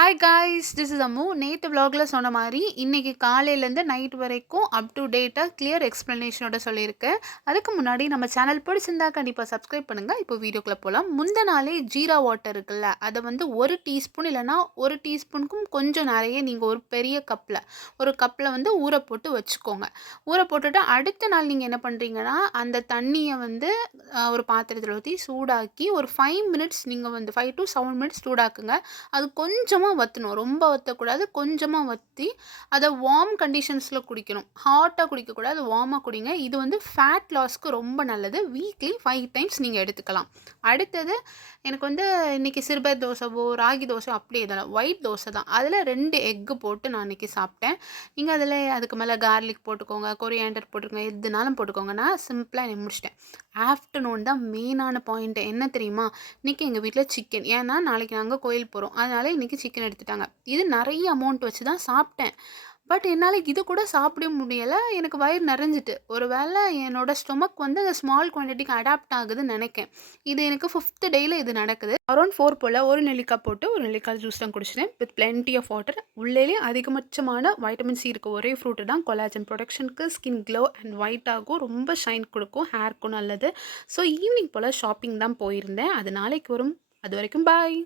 Hi guys, this is Ammu. நேற்று vlogல சொன்ன மாதிரி இன்றைக்கி காலையிலேருந்து நைட் வரைக்கும் அப் டு டேட்டாக கிளியர் எக்ஸ்ப்ளனேஷனோட சொல்லியிருக்கேன். அதுக்கு முன்னாடி நம்ம சேனல் பிடிச்சிருந்தா கண்டிப்பாக சப்ஸ்கிரைப் பண்ணுங்கள். இப்போ வீடியோக்குள்ளே போகலாம். முந்த நாளே ஜீரா வாட்டர் இருக்குல்ல, அதை வந்து 1 டீஸ்பூன் இல்லைனா 1 டீஸ்பூனுக்கும் கொஞ்சம் நிறைய நீங்கள் ஒரு கப்பில் வந்து ஊற போட்டு வச்சுக்கோங்க. ஊற போட்டுட்டு அடுத்த நாள் நீங்கள் என்ன பண்ணுறீங்கன்னா, அந்த தண்ணியை வந்து ஒரு பாத்திரத்தில் ஊற்றி சூடாக்கி ஒரு 5 மினிட்ஸ் நீங்கள் வந்து 5 to 7 மினிட்ஸ் சூடாக்குங்க. அது கொஞ்சமாக வற்றணும், ரொம்ப வற்றக்கூடாது, கொஞ்சமாக வற்றி அதை வார்ம் கண்டிஷன்ஸில் குடிக்கணும். ஹாட்டாக குடிக்கக்கூடாது, வார்மாக குடிங்க. இது வந்து ஃபேட் லாஸ்க்கு ரொம்ப நல்லது. வீக்லி 5 டைம்ஸ் நீங்கள் எடுத்துக்கலாம். அடுத்தது எனக்கு வந்து இன்றைக்கி சிறுபர் தோசைவோ ராகி தோசை அப்படி எதனால் ஒயிட் தோசை தான், அதில் 2 எக்கு போட்டு நான் இன்றைக்கி சாப்பிட்டேன். நீங்கள் அதில் அதுக்கு மேலே கார்லிக் போட்டுக்கோங்க, கொரியாண்டர் போட்டுக்கோங்க, எதுனாலும் போட்டுக்கோங்க. நான் சிம்பிளாக என்னை முடிச்சிட்டேன். ஆஃப்டர்நூன் தான் மெயினான பாயிண்ட்டு என்ன தெரியுமா? இன்றைக்கி எங்கள் வீட்டில் சிக்கன், ஏன்னா நாளைக்கு நாங்கள் கோயில் போகிறோம், அதனால் இன்றைக்கி சிக்கன் எடுத்துட்டாங்க. இது நிறைய அமௌண்ட் வச்சு தான் சாப்பிட்டேன். பட் என்னால் இது கூட சாப்பிட முடியலை. எனக்கு வயிறு நிறைஞ்சிட்டு. ஒரு வேளை என்னோடய ஸ்டொமக் வந்து அந்த ஸ்மால் குவான்டிட்டிக்கு அடாப்ட் ஆகுதுன்னு நினைக்கேன். இது எனக்கு 5th டேயில் இது நடக்குது. அரௌண்ட் 4 போல் ஒரு நெல்லிக்காய் போட்டு ஒரு நெல்லிக்காய் ஜூஸ் தான் குடிச்சிட்டேன் வித் பிளென்டி ஆஃப் வாட்டர். உள்ளேயே அதிகபட்சமான வைட்டமின் சி இருக்க ஒரே ஃப்ரூட்டு தான். கொலாஜன் ப்ரொடக்ஷனுக்கு, ஸ்கின் க்ளோ அண்ட் ஒயிட் ஆகும், ரொம்ப ஷைன் கொடுக்கும், ஹேர்க்கும் நல்லது. ஸோ ஈவினிங் போல் ஷாப்பிங் தான் போயிருந்தேன். அது நாளைக்கு வரும். அது வரைக்கும் பாய்.